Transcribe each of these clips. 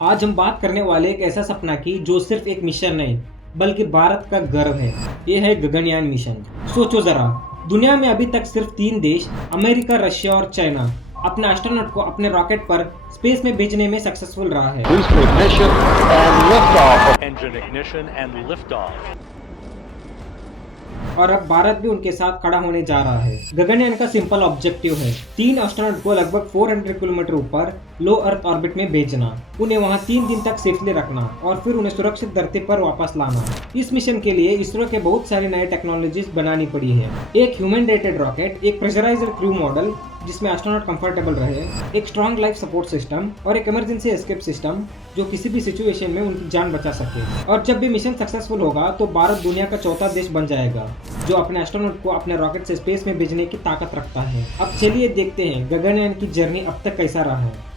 आज हम बात करने वाले एक ऐसा सपना की जो सिर्फ एक मिशन नहीं बल्कि भारत का गर्व है। ये है गगनयान मिशन। सोचो जरा, दुनिया में अभी तक सिर्फ 3 देश अमेरिका, रशिया और चाइना अपने एस्ट्रोनॉट को अपने रॉकेट पर स्पेस में भेजने में सक्सेसफुल रहा है। Booster ignition and liftoff. Engine ignition and liftoff. और अब भारत भी उनके साथ खड़ा होने जा रहा है। गगनयान का सिंपल ऑब्जेक्टिव है 3 एस्ट्रोनॉट को लगभग 400 किलोमीटर ऊपर लो अर्थ ऑर्बिट में भेजना, उन्हें वहां 3 दिन तक सेफली रखना और फिर उन्हें सुरक्षित धरती पर वापस लाना। इस मिशन के लिए इसरो के बहुत सारी नई टेक्नोलॉजीज बनानी पड़ी है। एक ह्यूमन रेटेड रॉकेट, एक प्रेशराइज्ड क्रू मॉडल जिसमें एस्ट्रोनॉट कंफर्टेबल रहे, एक स्ट्रॉन्ग लाइफ सपोर्ट सिस्टम और एक इमरजेंसी एस्केप सिस्टम जो किसी भी सिचुएशन में उनकी जान बचा सके। और जब भी मिशन सक्सेसफुल होगा तो भारत दुनिया का चौथा देश बन जाएगा जो अपने एस्ट्रोनॉट को अपने रॉकेट से स्पेस में भेजने की ताकत रखता है। अब चलिए देखते हैं गगनयान की जर्नी अब तक कैसा रहा है।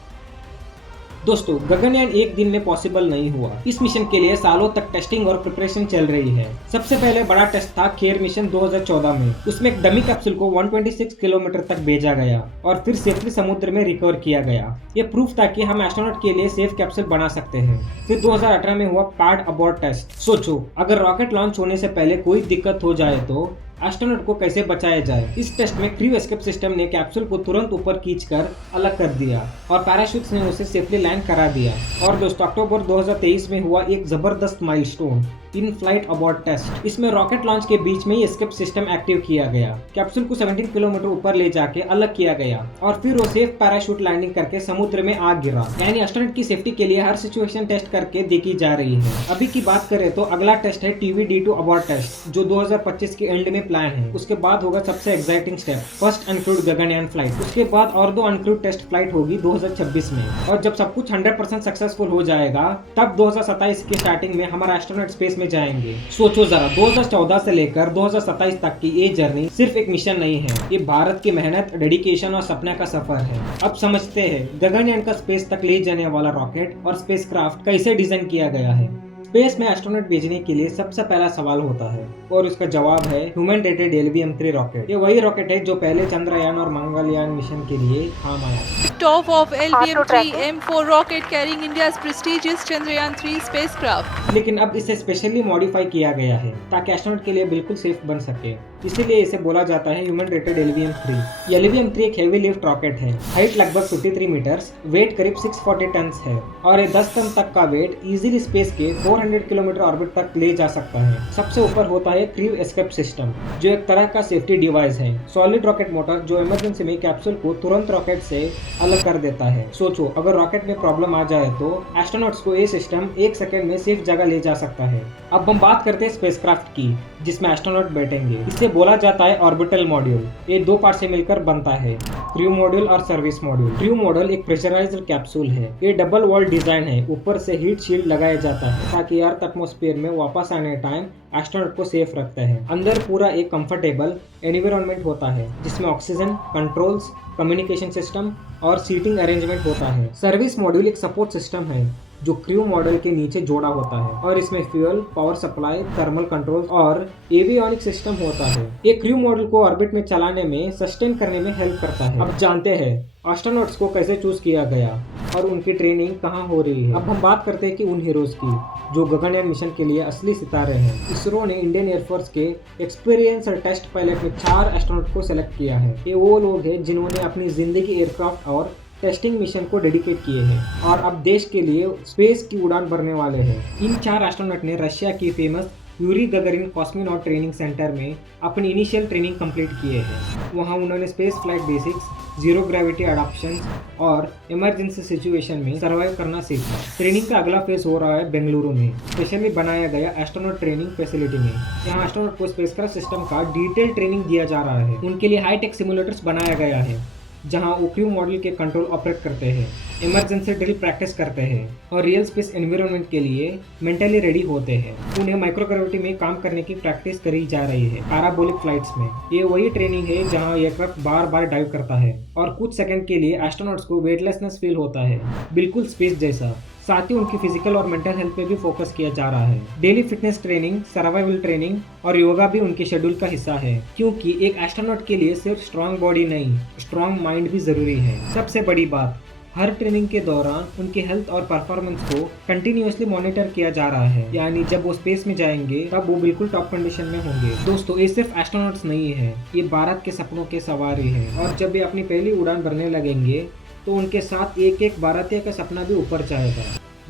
दोस्तों, गगनयान एक दिन में पॉसिबल नहीं हुआ। इस मिशन के लिए सालों तक टेस्टिंग और प्रिपरेशन चल रही है। सबसे पहले बड़ा टेस्ट था खेर मिशन 2014 में। उसमें एक डमी कैप्सूल को 126 किलोमीटर तक भेजा गया और फिर सेफली समुद्र में रिकवर किया गया। ये प्रूफ था कि हम एस्ट्रोनॉट के लिए सेफ कैप्सूल बना सकते हैं। फिर 2018 में हुआ पैड अबॉर्ट टेस्ट। सोचो, अगर रॉकेट लॉन्च होने से पहले कोई दिक्कत हो जाए तो एस्ट्रोनॉट को कैसे बचाया जाए। इस टेस्ट में क्रू एस्केप सिस्टम ने कैप्सूल को तुरंत ऊपर खींचकर अलग कर दिया और पैराशूट्स ने उसे सेफली लैंड करा दिया। और दोस्तों, अक्टूबर 2023 में हुआ एक जबरदस्त milestone, in flight abort test. इसमें रॉकेट लॉन्च के बीच में ही एस्केप सिस्टम एक्टिव किया गया। कैप्सूल को 17 किलोमीटर ऊपर ले जाके अलग किया गया और फिर वो सेफ पैराशूट लैंडिंग करके समुद्र में आ गिरा। यानी एस्ट्रोनॉट की सेफ्टी के लिए हर सिचुएशन टेस्ट करके देखी जा रही है। अभी की बात करें तो अगला टेस्ट है TVD2 अबॉर्ट टेस्ट जो 2025 के एंड में प्लान है। उसके बाद होगा सबसे exciting step, first uncrewed Gaganyaan flight. उसके बाद और 2 अनक्रूड टेस्ट फ्लाइट होगी 2026 में। और जब सब कुछ 100% सक्सेसफुल हो जाएगा तब 2027 की स्टार्टिंग में हमारा एस्ट्रोनॉट स्पेस में जाएंगे। सोचो जरा, 2014 से लेकर 2027 तक की ये जर्नी सिर्फ एक मिशन नहीं है, ये भारत की मेहनत, डेडिकेशन और सपना का सफर है। अब समझते हैं गगनयान का स्पेस तक ले जाने वाला रॉकेट और स्पेसक्राफ्ट कैसे डिजाइन किया गया है। स्पेस में एस्ट्रोनॉट भेजने के लिए सबसे पहला सवाल होता है और उसका जवाब है ह्यूमन रेटेड LVM-3 रॉकेट। ये वही रॉकेट है जो पहले चंद्रयान और मंगलयान मिशन के लिए काम आया। Top of LVM-3 M4 rocket carrying India's prestigious Chandrayaan-3 spacecraft. लेकिन अब इसे स्पेशली मॉडिफाई किया गया है ताकि एस्ट्रोनॉट के लिए बिल्कुल सेफ बन सके। इसीलिए इसे बोला जाता है ह्यूमन रेटेड LVM-3। LVM-3 एक हेवी लिफ्ट रॉकेट है। हाइट लगभग 53 मीटर्स, वेट करीब 640 टन है और ये 10 टन तक का वेट इजीली स्पेस के 400 किलोमीटर ऑर्बिट तक ले जा सकता है। सबसे ऊपर होता है क्रू एस्केप सिस्टम जो एक तरह का सेफ्टी डिवाइस है। सॉलिड रॉकेट मोटर जो इमरजेंसी में कैप्सूल को तुरंत रॉकेट से अलग कर देता है। सोचो, अगर रॉकेट में प्रॉब्लम आ जाए तो एस्ट्रोनॉट्स को ये सिस्टम 1 सेकंड में सेफ जगह ले जा सकता है। अब हम बात करते हैं स्पेसक्राफ्ट की जिसमें एस्ट्रोनॉट बैठेंगे। इसे बोला जाता है ऑर्बिटल मॉड्यूल। ये 2 पार्ट से मिलकर बनता है, क्रू मॉड्यूल और सर्विस मॉड्यूल। क्रू मॉड्यूल एक प्रेशराइज्ड कैप्सूल है। ये डबल वॉल डिजाइन है। ऊपर से हीट शील्ड लगाया जाता है ताकि अर्थ एटमॉस्फेयर में वापस आने टाइम एस्ट्रोनॉट को सेफ रखते हैं। अंदर पूरा एक कंफर्टेबल एनवायरनमेंट होता है जिसमें ऑक्सीजन, कंट्रोल्स, कम्युनिकेशन सिस्टम और सीटिंग अरेंजमेंट होता है। सर्विस मॉड्यूल एक सपोर्ट सिस्टम है जो क्रू मॉडल के नीचे जोड़ा होता है और इसमें fuel, power supply, thermal control और एवियोनिक सिस्टम होता है। ये क्रू मॉडल को ऑर्बिट में चलाने में, सस्टेन करने में हेल्प करता है। अब जानते हैं एस्ट्रोनॉट्स को कैसे चूज किया गया और उनकी ट्रेनिंग कहाँ हो रही है। अब हम बात करते हैं कि उन हीरोज की जो गगनयान मिशन के लिए असली सितारे हैं। इसरो ने इंडियन एयरफोर्स के एक्सपीरियंस और टेस्ट पायलट में 4 एस्ट्रोनॉट को सिलेक्ट किया है। ये वो लोग हैं जिन्होंने अपनी जिंदगी एयरक्राफ्ट और टेस्टिंग मिशन को डेडिकेट किए हैं और अब देश के लिए स्पेस की उड़ान भरने वाले हैं। इन 4 एस्ट्रोनॉट ने रशिया की famous Yuri Gagarin cosmonaut training centre में अपनी इनिशियल ट्रेनिंग कंप्लीट किए हैं। वहां उन्होंने space flight basics, zero gravity adoption और इमरजेंसी सिचुएशन में सर्वाइव करना सीखा। ट्रेनिंग का अगला फेज हो रहा है बेंगलुरु में, स्पेशली बनाया गया एस्ट्रोनॉट ट्रेनिंग फैसिलिटी में। यहाँ एस्ट्रोनॉट को स्पेसक्राफ्ट सिस्टम का डिटेल ट्रेनिंग दिया जा रहा है। उनके लिए हाईटेक सिमुलेटर्स बनाया गया है जहां वो क्रू मॉडल के कंट्रोल ऑपरेट करते हैं, इमरजेंसी ड्रिल प्रैक्टिस करते हैं और रियल स्पेस एनवायरनमेंट के लिए मेंटली रेडी होते हैं। उन्हें माइक्रोग्रेविटी में काम करने की प्रैक्टिस करी जा रही है पैराबोलिक फ्लाइट्स में। ये वही ट्रेनिंग है जहां एयरक्राफ्ट बार बार डाइव करता है और कुछ सेकंड के लिए एस्ट्रोनॉट्स को वेटलेसनेस फील होता है, बिल्कुल स्पेस जैसा। साथ ही उनकी फिजिकल और मेंटल हेल्थ पे भी फोकस किया जा रहा है। Daily fitness training, survival training और योगा भी उनके शेड्यूल का हिस्सा है, क्योंकि एक एस्ट्रोनॉट के लिए सिर्फ स्ट्रांग बॉडी नहीं, स्ट्रांग माइंड भी जरूरी है। सबसे बड़ी बात, हर ट्रेनिंग के दौरान उनकी हेल्थ और परफॉर्मेंस को कंटिन्यूअसली मॉनिटर किया जा रहा है, यानी जब वो स्पेस में जाएंगे तब वो बिल्कुल टॉप कंडीशन में होंगे। दोस्तों, ये सिर्फ एस्ट्रोनॉट्स नहीं है, ये भारत के सपनों के सवारी है। और जब ये अपनी पहली उड़ान भरने लगेंगे तो उनके साथ एक एक भारतीय का सपना भी ऊपर जाएगा।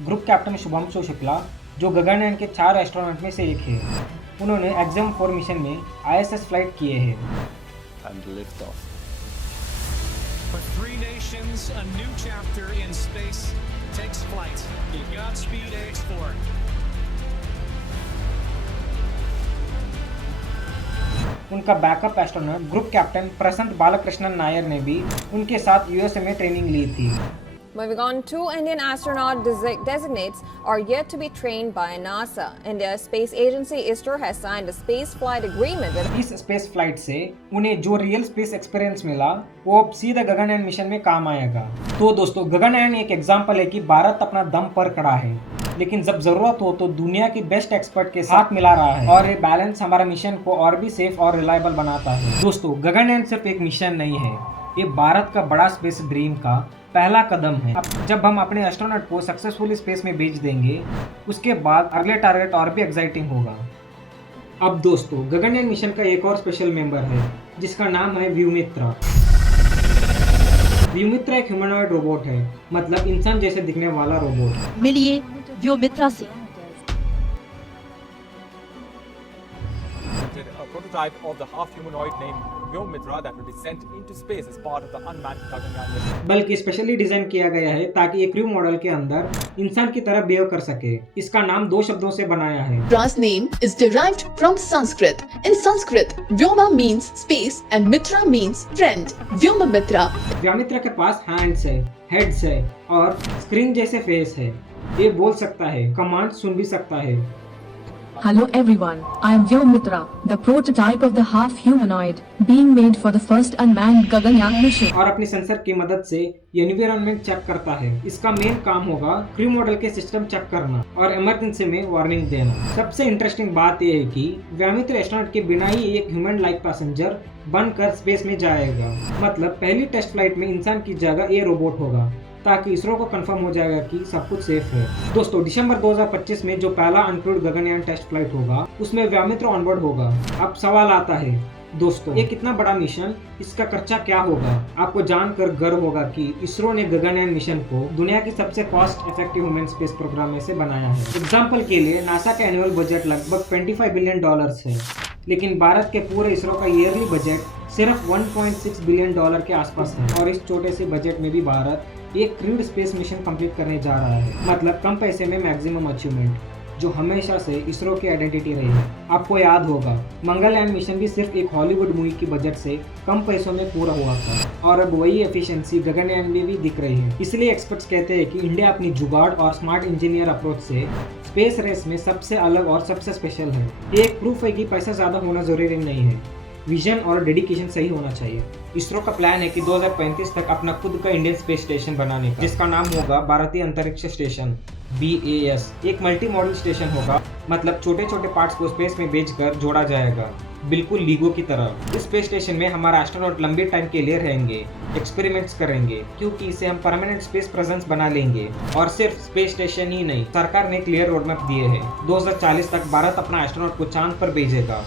ग्रुप कैप्टन शुभंशु शुक्ला, जो गगनयान के 4 एस्ट्रोनॉट में से एक है, उन्होंने एक्सम 4 मिशन में ISS फ्लाइट किए हैं। And lift off. For 3 nations, a new chapter in space takes flight. Godspeed AX4. उनका backup astronaut group captain Prasanth Balakrishnan Nair ने भी उनके साथ USA में ट्रेनिंग ली थी। Moving on, 2 Indian astronaut designates are yet to be trained by NASA. India's space agency ISRO has signed a space flight agreement with. इस space flight से उन्हें जो रियल स्पेस एक्सपीरियंस मिला वो अब सीधा गगनयान मिशन में काम आएगा। तो दोस्तों, गगनयान एक एग्जांपल है कि भारत अपना दम पर खड़ा है, लेकिन जब जरूरत हो तो दुनिया की बेस्ट एक्सपर्ट के साथ मिला रहा है, और ये बैलेंस हमारा मिशन को और भी सेफ और रिलायबल बनाता है। दोस्तों, गगनयान सिर्फ एक मिशन नहीं है, ये भारत का बड़ा स्पेस ड्रीम का पहला कदम है। अब जब हम अपने एस्ट्रोनॉट को सक्सेसफुली स्पेस में भेज देंगे, उसके बाद अगले टारगेट और भी एक्साइटिंग होगा। अब दोस्तों, गगनयान मिशन का एक और स्पेशल मेंबर है जिसका नाम है व्योमित्रा। व्योमित्रा एक ह्यूमनॉइड रोबोट है, मतलब इंसान जैसे दिखने वाला रोबोट। मिलिए व्योमित्रा से। A prototype of the half-humanoid named Vyomitra that will be sent into space as part of the unmanned Gaganyaan mission. बल्कि स्पेशली डिजाइन किया गया है ताकि एक क्रू मॉडल के अंदर इंसान की तरह बिहेव कर सके। इसका नाम 2 शब्दों से बनाया है। Mitra's name is derived from Sanskrit. In Sanskrit, Vyoma means space and Mitra means friend. Vyomamitra. Vyommitra के पास हैंड्स है, हेड्स है और स्क्रीन जैसे फेस है। ये बोल सकता है, कमांड सुन भी सकता है। Hello everyone, I am Vyomitra, the prototype of the half-humanoid, being made for the first unmanned Gaganyaan mission. और अपनी सेंसर की मदद से ये एनवायरनमेंट चेक करता है। इसका मेन काम होगा क्रू मॉडल के सिस्टम चेक करना और इमरजेंसी में वार्निंग देना। सबसे इंटरेस्टिंग बात यह है कि व्योमित्रा एस्ट्रोनॉट के बिना ही एक ह्यूमन लाइक पैसेंजर बनकर स्पेस में जाएगा। मतलब पहली टेस्ट फ्लाइट में इंसान की जगह ये रोबोट होगा, ताकि इसरो को कंफर्म हो जाएगा कि सब कुछ सेफ है। दोस्तों, दिसंबर 2025 में जो पहला अनक्रूड गगनयान टेस्ट फ्लाइट होगा उसमें व्योमित्रा ऑनबोर्ड होगा। अब सवाल आता है दोस्तों, ये कितना बड़ा मिशन, इसका खर्चा क्या होगा? आपको जानकर गर्व होगा कि इसरो ने गगनयान मिशन को दुनिया की सबसे cost effective human space program में से बनाया है। एग्जाम्पल के लिए नासा का एनुअल बजट लगभग $25 बिलियन है, लेकिन भारत के पूरे इसरो का ईयरली बजट सिर्फ $1.6 बिलियन के आसपास है। और इस छोटे से बजट में भी भारत एक क्रूड स्पेस मिशन कंप्लीट करने जा रहा है, मतलब कम पैसे में मैक्सिमम अचीवमेंट, जो हमेशा से इसरो की आइडेंटिटी रही है। आपको याद होगा, मंगलयान मिशन भी सिर्फ एक हॉलीवुड मूवी की बजट से कम पैसों में पूरा हुआ था, और अब वही एफिशिएंसी गगनयान में भी दिख रही है। इसलिए एक्सपर्ट्स कहते हैं कि इंडिया अपनी जुगाड़ और स्मार्ट इंजीनियर अप्रोच से स्पेस रेस में सबसे अलग और सबसे स्पेशल है। ये एक प्रूफ है कि पैसा ज़्यादा होना जरूरी नहीं है, विजन और डेडिकेशन सही होना चाहिए। इसरो का प्लान है कि 2035 तक अपना खुद का इंडियन स्पेस स्टेशन बनाने का, जिसका नाम होगा भारतीय अंतरिक्ष स्टेशन BAS। एक मल्टी मॉडल स्टेशन होगा, मतलब छोटे छोटे पार्ट्स को स्पेस में भेजकर जोड़ा जाएगा, बिल्कुल लीगो की तरह। इस स्पेस स्टेशन में हमारा एस्ट्रोनॉट लंबे टाइम के लिए रहेंगे, एक्सपेरिमेंट्स करेंगे, क्योंकि इसे हम परमानेंट स्पेस प्रेजेंस बना लेंगे। और सिर्फ स्पेस स्टेशन ही नहीं, सरकार ने क्लियर रोड मैप दिए हैं। 2040 तक भारत अपना एस्ट्रोनॉट को चांद पर भेजेगा।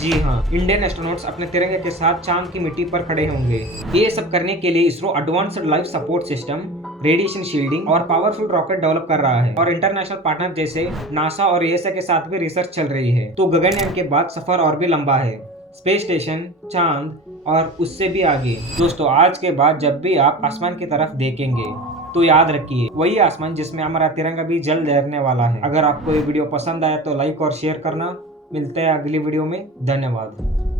जी हाँ, इंडियन एस्ट्रोनॉट्स अपने तिरंगे के साथ चांद की मिट्टी पर खड़े होंगे। ये सब करने के लिए ISRO advanced life support system, radiation shielding और पावरफुल रॉकेट डेवलप कर रहा है, और इंटरनेशनल पार्टनर जैसे नासा और ESA के साथ भी रिसर्च चल रही है। तो गगनयान के बाद सफर और भी लंबा है, स्पेस स्टेशन, चांद और उससे भी आगे। दोस्तों, आज के बाद जब भी आप आसमान की तरफ देखेंगे तो याद रखिए, वही आसमान जिसमें हमारा तिरंगा भी जल्द लहरने वाला है। अगर आपको ये वीडियो पसंद आया तो लाइक और शेयर करना। मिलते हैं अगली वीडियो में। धन्यवाद।